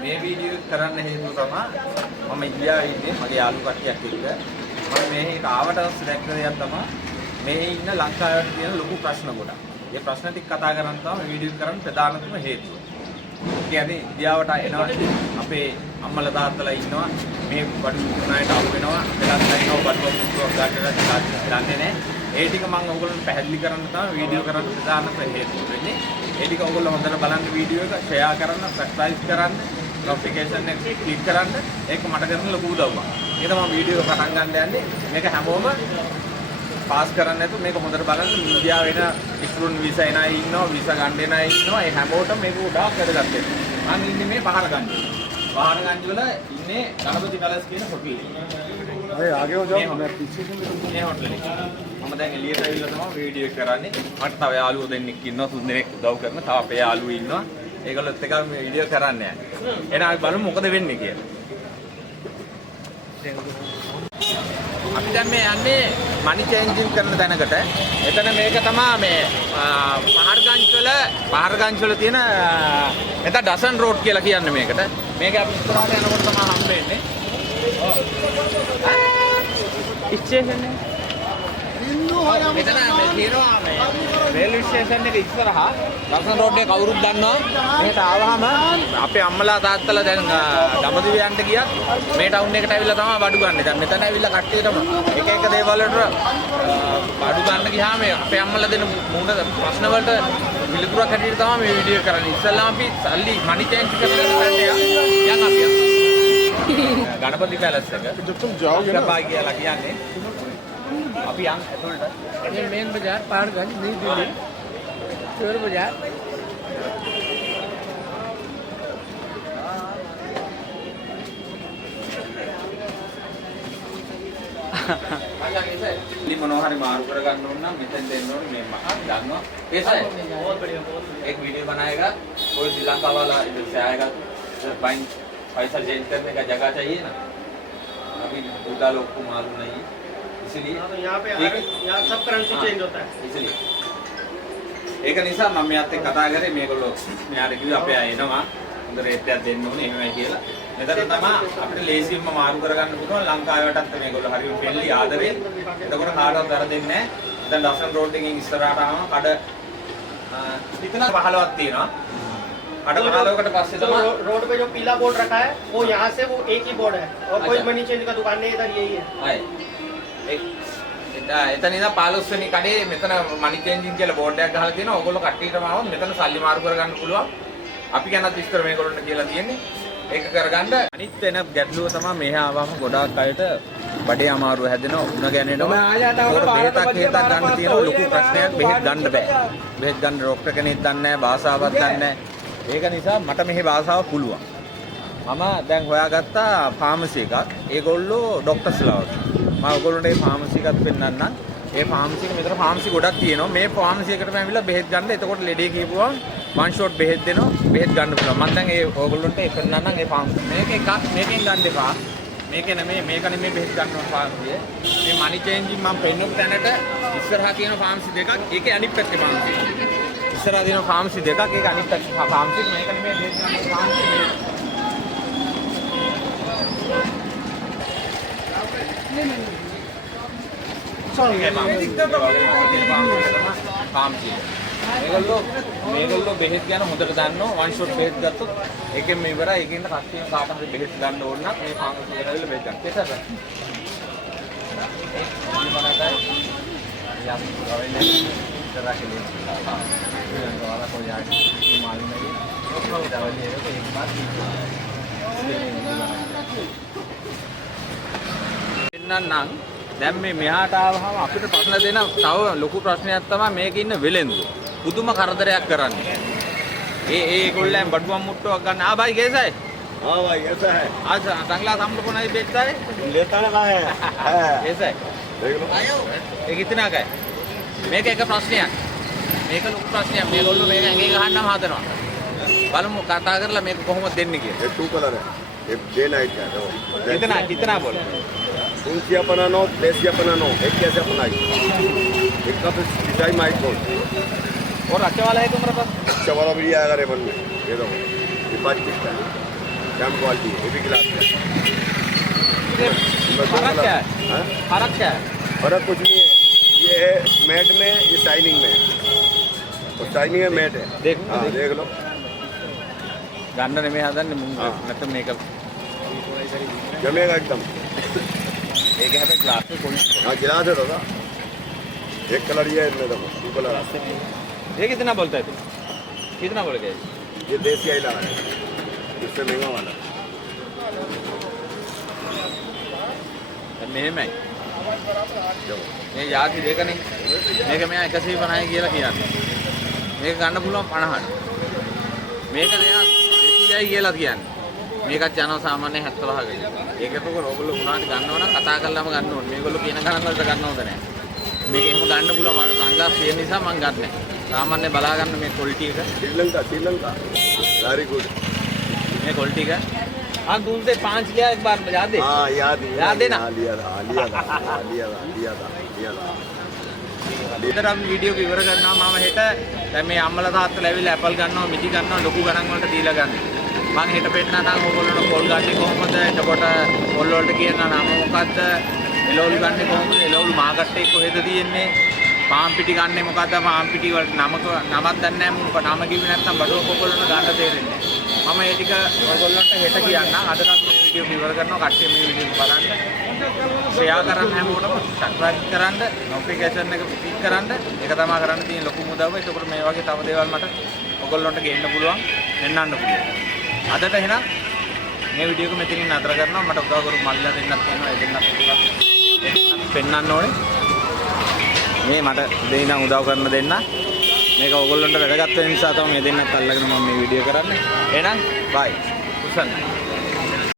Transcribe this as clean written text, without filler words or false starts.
මේ වීඩියෝ කරන්න හේතුව තමයි මම ඉන්දියාවේ ඉන්නේ මගේ යාළු කට්ටියක් එක්ක. මම මේක ආවට දැක්ක දෙයක් තමයි මේ ඉන්න ලංකාවේ තියෙන ලොකු ප්‍රශ්න ගොඩක්. මේ ප්‍රශ්න ටික කතා කරන්න තමයි මේ වීඩියෝ කරන්න ප්‍රධානම හේතුව. කියන්නේ ඉන්දියාවට එනවා අපේ අම්මලා තාත්තලා ඉන්නවා මේ බඩු නායට අහු වෙනවා එලත් ඉන්නවා බඩු මුට්ටුවක් ගන්නට දන්නේ නැහැ. ඒ ටික මම ඔයගොල්ලන්ට පැහැදිලි කරන්න තමයි වීඩියෝ කරන්න ප්‍රධානම හේතුව වෙන්නේ. ඒ ටික ඔයගොල්ලෝ හොඳට බලන්න වීඩියෝ එක ෂෙයා කරන්න, සබ්ස්ක්‍රයිබ් කරන්න, නොටිෆිකේෂන් එක ක්ලික් කරන්න. ඒක මට කරන ලොකු උදව්වක්. ඒක තමයි වීඩියෝ එක පටන් ගන්න යන්නේ. මේක හැමෝම පාස් කරන්න නැතු මේක හොඳට බලන්න. ඉන්දියාවේ වෙන ස්ටුඩන්ට් වීසා එන අය ඉන්නවා, වීසා ගන්න එන අය ඉන්නවා. ඒ හැමෝටම මේක උඩක් වැදගත් වෙනවා. මම ඉන්නේ මේ පහරගංජි. පහරගංජි වල ඉන්නේ ගණපති පැලස් කියන හොටෙලේ. अरे आगे हो जाओ मैं पीछे से මේ හොටෙලේ. මම දැන් එළියට ඇවිල්ලා තමයි වීඩියෝ කරන්නේ. මට තව යාළුවෝ දෙන්නෙක් ඉන්නවා, තුන් දෙනෙක් උදව් කරන. තව අපේ යාළුවෝ ඉන්නවා. ඒගොල්ලොත් එක මේ වීඩියෝ කරන්නේ නැහැ. එහෙනම් අපි බලමු මොකද වෙන්නේ කියලා. අපි දැන් මේ යන්නේ මනි චේන්ජින් කරන තැනකට. එතන මේක තමයි මේ පහරගංජ් වල තියෙන එතන ඩසන් රෝඩ් කියලා කියන්නේ මේකට. මේක අපි ඉස්සරහට යනකොට තමයි හම්බෙන්නේ. ස්ටේෂන් එක. මෙතන මේ තියෙනවා මේ රේල්වේ ස්ටේෂන් එක ඉස්සරහා ඩසන් රෝඩ් එක කවුරුත් දන්නවා. මේකට ආවහම අපේ අම්මලා තාත්තලා දැන් දඹදිව යන්න ගියත් මේ ටවුන් එකට ඇවිල්ලා තමයි බඩු ගන්න. දැන් මෙතන ඇවිල්ලා කට්ටියටම එක එක දේවල් වලට බඩු ගන්න ගියාම අපේ අම්මලා දෙන මුණ ප්‍රශ්න වලට පිළිතුරක් හැටියට තමයි මේ වීඩියෝ කරන්නේ. ඉස්සල්ලාම අපි සල්ලි මනි චේන්ජ් කරලා යන්න අපි ගණපති පැලස් එක. तुम जाओगे ना කියලා කියන්නේ. අපි යන් ඇතුළට. ये मेन बाजार पहाड़गंज नई दिल्ली चोर बाजार लि मनोहर मारू कर गන්න ඕන නම් මෙතෙන් දෙන්න ඕනේ මේ මහා දන්නවා कैसा है बहुत बढ़िया एक वीडियो बनाएगा कोई श्रीलंका वाला इधर से आएगा इधर पैसा चेंज करने का जगह चाहिए ना अभी दूसरा लोग को मालूम नहीं है इसलिए तो यहाँ पे यहाँ सब करेंसी चेंज होता है इसलिए ඒක නිසා මම මෙයාත් එක්ක කතා කරේ මේගොල්ලෝ මෙයාට කිව්වා අපේ අය එනවා හොඳ රේට් එකක් දෙන්න ඕනේ එහෙමයි කියලා. මෙතන තමයි අපිට ලේසියෙන්ම මාරු කරගන්න පුළුවන් ලංකාවටත් මේගොල්ලෝ හරිම ෆ්‍රෙන්ඩ්ලි ආදරේ. එතකොට කාටවත් වැරදෙන්නේ නැහැ. දැන් ඩසන් රෝඩ් එකකින් ඉස්සරහට ආවම කඩ ඉතන 15ක් තියෙනවා. कड़ 15කට පස්සේ තමයි रोड पे जो पीला बोर्ड रखा है वो यहाँ से वो एक ही बोर्ड है और कोई मनी चेंज का दुकान नहीं इधर यही है.はいඑතන ඉඳන් 15 වෙනි කඩේ මෙතන මනි චේන්ජින් කියලා බෝඩ් එකක් ගහලා තියෙනවා. ඕගොල්ලෝ කට්ටියටම ආවොත් මෙතන සල්ලි මාරු කරගන්න පුළුවන්. අපි ගැනත් විස්තර මේගොල්ලන්ට කියලා තියෙන්නේ. ඒක කරගන්න. අනිත් වෙන ගැටලුව තමයි මෙහා ආවම ගොඩාක් අයට බඩේ අමාරුව හැදෙනවා, උණ ගැනෙනවා. ඒකට බෙහෙතක් ගන්න තියෙන ලොකු ප්‍රශ්නයක් බෙහෙත් ගන්න බෑ. බෙහෙත් ගන්න ડોක්ටර් කෙනෙක් දන්නේ නැහැ, භාෂාවක් දන්නේ නැහැ. ඒක නිසා මට මෙහි භාෂාව පුළුවන්. මම දැන් හොයාගත්තා ෆාමසි එකක්. ඒගොල්ලෝ ડોක්ටර්ස්ලා වගේ. මම ඔයගොල්ලන්ට මේ ෆාමසි එකක් පෙන්නන්නම්. ඒ ෆාමසි එක මෙතන ෆාමසි ගොඩක් තියෙනවා. මේ ෆාමසි එකටම ඇවිල්ලා බෙහෙත් ගන්න. එතකොට ලෙඩේ කියපුවා වන් ෂොට් බෙහෙත් දෙනවා. බෙහෙත් ගන්න පුළුවන්. මම දැන් ඒ ඔයගොල්ලන්ට ඒ පෙන්නන්නම් ඒ ෆාමසි. මේක එකක් මේකෙන් ගන්න එපා. මේක නෙමෙයි මේක නෙමෙයි බෙහෙත් ගන්න ඕන ෆාමසිය. මේ මනි චේන්ජින් මම පෙන්නපු තැනට ඉස්සරහා තියෙන ෆාමසි දෙකක්. ඒකේ අනිත් පැත්තේ ෆාමසි. ඉස්සරහා තියෙන ෆාමසි දෙකක්. ඒක අනිත් පැත්තේ ෆාමසි. මේක නෙමෙයි බෙහෙත් ගන්න ෆාමසි. මේගොල්ලෝ බෙහෙත් ගැන හොඳට දන්නවා. වන් ෂොට් බෙහෙත් ගත්තොත් ඒකෙන් මේ ඉවරයි. ඒකෙන් කස්ටියම් කාට හරි බෙහෙත් ගන්න ඕන නම් මේ ෆාමසි එකට ඇවිල්ලා බෙහෙත් ගන්න. ඒසද? ये बनाता है ये आप रवेले तरह के लिए वाला कोई आगे मालूम नहीं उसको भी दवा दिएगा तो एक बार නම් දැන් මේ මෙහාට ආවම අපිට ප්‍රශ්න දෙන තව ලොකු ප්‍රශ්නයක් තමයි මේකේ ඉන්න වෙලෙන්දු. පුදුම කරදරයක් කරන්නේ. ඒගොල්ලන් බඩුවම් මුට්ටුවක් ගන්න. ආ भाई कैसा है? हाँ भाई ऐसा है अच्छा सनग्लास हम लोग को नहीं बेचता है? लेता है कैसा है? देख लो ये कितना का है? මේක එක ප්‍රශ්නයක්. මේක ලොකු ප්‍රශ්නයක්. මේගොල්ලෝ මේක ඇඟේ ගහන්නම හදනවා. බලමු කතා කරලා මේක කොහොමද දෙන්නේ කියලා. ये 2 कलर है ये देना है क्या दो कितना बोल उनसे अपना नो देसी अपना नो एक कैसे अपना एक का डिजाइन माइक बोल और अच्छा वाला है तुम्हारे पास? अच्छा वाला भी आएगा रेबन में ये दो ये 5 पीस का डैम क्वालिटी ये भी गिलास है। फर्क क्या है? हाँ? फर्क क्या है? फर्क कुछ नहीं है, ये है मैट में, ये शाइनिंग में। और शाइनिंग में मैट है। देख हाँ देख लो। ගන්න නෙමෙයි හදන්නේ මුංග. हाँ। නැත්නම් මේක जमेगा एकदम। ඒක හැබැයි ග්ලාස් එක කොනේ. हाँ गिलास है दादा। एक कलर ये है इसमें देखो, टू कलर है। ये कितना बोलता है तू? कितना बोल गया? ये देसी आई लगा है, इससे महंगा वाला। මෙහෙමයි. देखो මේ යාති දෙක නේ. මේක මෙයා 100 बनाए කියලා කියන්නේ. මේක ගන්න පුළුවන් 50ට. මේක මෙයා 200යි කියලා කියන්නේ. මේකත් යනවා සාමාන්‍ය 75කට. ඒක එතකොට ඕගොල්ලෝ උනාට ගන්නවා නම් කතා කරලාම ගන්න ඕනේ. මේගොල්ලෝ කියන ගණන් වලට ගන්න හොඳ නැහැ. මේක එහෙම ගන්න පුළුවන් මට සංග්ලාස් තියෙන නිසා මම ගන්නෑ. සාමාන්‍ය බලා ගන්න මේ ක්වොලිටි එක. Sri Lanka very good. මේ ක්වොලිටි එක. हाँ तुमसे 5 लिया एक बार याद है? हाँ याद याद है ना? हाँ, लिया था ඉතින් අපි වීඩියෝ එක ඉවර කරනවා මම හෙට දැන් මේ අම්මලා තාත්තලා ඇවිල්ලා ඇපල් ගන්නවා මිටි ගන්නවා ලොකු ගණන් වලට දීලා ගන්න. මම හෙට පෙන්නනා නම් ඕගොල්ලෝ පොල් ගන්නේ කොහොමද? එතකොට පොල් වලට කියන නම මොකද්ද? එළවලු ගන්නේ කොහොමද? එළවලු මාකට් එක කොහෙද තියෙන්නේ? පාම් පිටි ගන්නේ මොකද්ද? පාම් පිටි වලට නමක් දන්නේ නැහැ මම නම කිව්වේ නැත්නම් බඩුව ඔයගොල්ලන්ට ගන්න තේරෙන්නේ නැහැ. මම ඒ ටික ඔයගොල්ලන්ට හෙට කියන්නම්. අදටත් මේ වීඩියෝ ඉවර කරනවා. කට්ටිය මේ වීඩියෝ එක බලන්න. ෂෙයා කරන්න හැමෝටම සබ්ස්ක්‍රයිබ් කරන්න, නොටිෆිකේෂන් එක ක්ලික් කරන්න. ඒක තමයි කරන්න තියෙන ලොකුම උදව්ව. එතකොට මේ වගේ තව දේවල් මට ඔයගොල්ලන්ට ගේන්න පුළුවන්, දෙන්නන්න පුළුවන්. අදට එහෙනම් මේ වීඩියෝ එක මෙතනින් නතර කරනවා. මට උදව් කරු මල්ලා දෙන්නත් තියෙනවා. ඒ දෙන්නත් පෙන්නන්න ඕනේ. මේ මට දෙයිනම් උදව් කරන දෙන්න. මේක ඔයගොල්ලන්ට වැදගත් වෙන නිසා තමයි මේ දෙන්නත් අල්ලගෙන මම මේ වීඩියෝ කරන්නේ. එහෙනම් බයි. කුසල්.